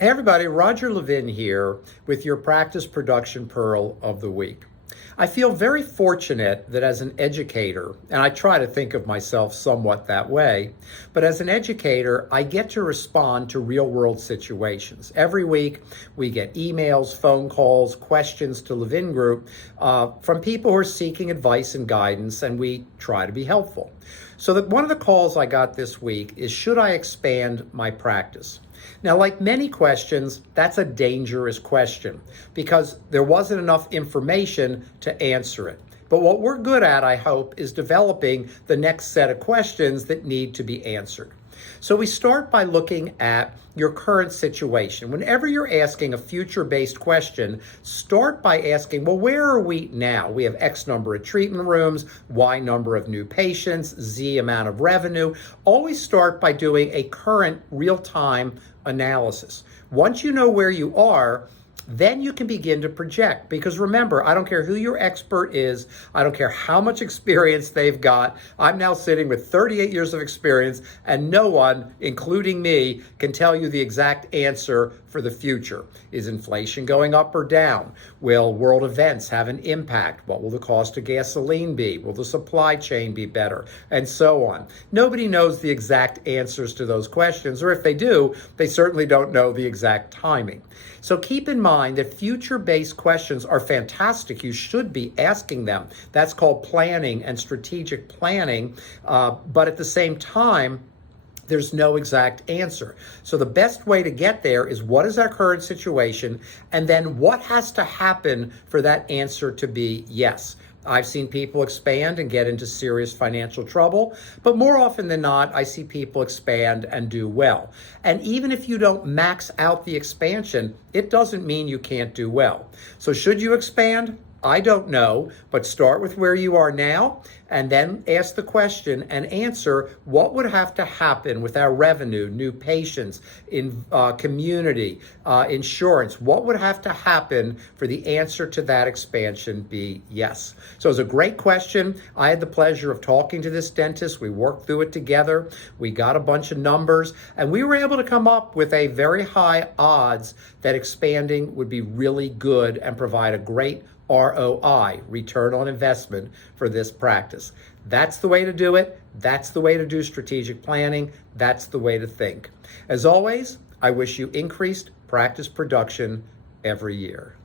Hey everybody, Roger Levin here with your Practice Production Pearl of the Week. I feel very fortunate that as an educator, and I try to think of myself somewhat that way, but as an educator, I get to respond to real world situations. Every week, we get emails, phone calls, questions to Levin Group from people who are seeking advice and guidance, and we try to be helpful. So that one of the calls I got this week is, should I expand my practice? Now, like many questions, that's a dangerous question because there wasn't enough information to answer it. But what we're good at, I hope, is developing the next set of questions that need to be answered. So we start by looking at your current situation. Whenever you're asking a future-based question, start by asking, well, where are we now? We have X number of treatment rooms, Y number of new patients, Z amount of revenue. Always start by doing a current real-time analysis. Once you know where you are, then you can begin to project. Because remember, I don't care who your expert is, I don't care how much experience they've got. I'm now sitting with 38 years of experience, and no one, including me, can tell you the exact answer for the future. Is inflation going up or down? Will world events have an impact? What will the cost of gasoline be? Will the supply chain be better? And so on. Nobody knows the exact answers to those questions, or if they do, they certainly don't know the exact timing. So keep in mind that future-based questions are fantastic. You should be asking them. That's called planning and strategic planning. But at the same time, there's no exact answer. So the best way to get there is, what is our current situation? And then what has to happen for that answer to be yes? I've seen people expand and get into serious financial trouble, but more often than not, I see people expand and do well. And even if you don't max out the expansion, it doesn't mean you can't do well. So should you expand? I don't know, but start with where you are now and then ask the question and answer, what would have to happen with our revenue, new patients, in community, insurance? What would have to happen for the answer to that expansion be yes? So it's a great question. I had the pleasure of talking to this dentist. We worked through it together. We got a bunch of numbers, and we were able to come up with a very high odds that expanding would be really good and provide a great ROI, return on investment, for this practice. That's the way to do it. That's the way to do strategic planning. That's the way to think. As always, I wish you increased practice production every year.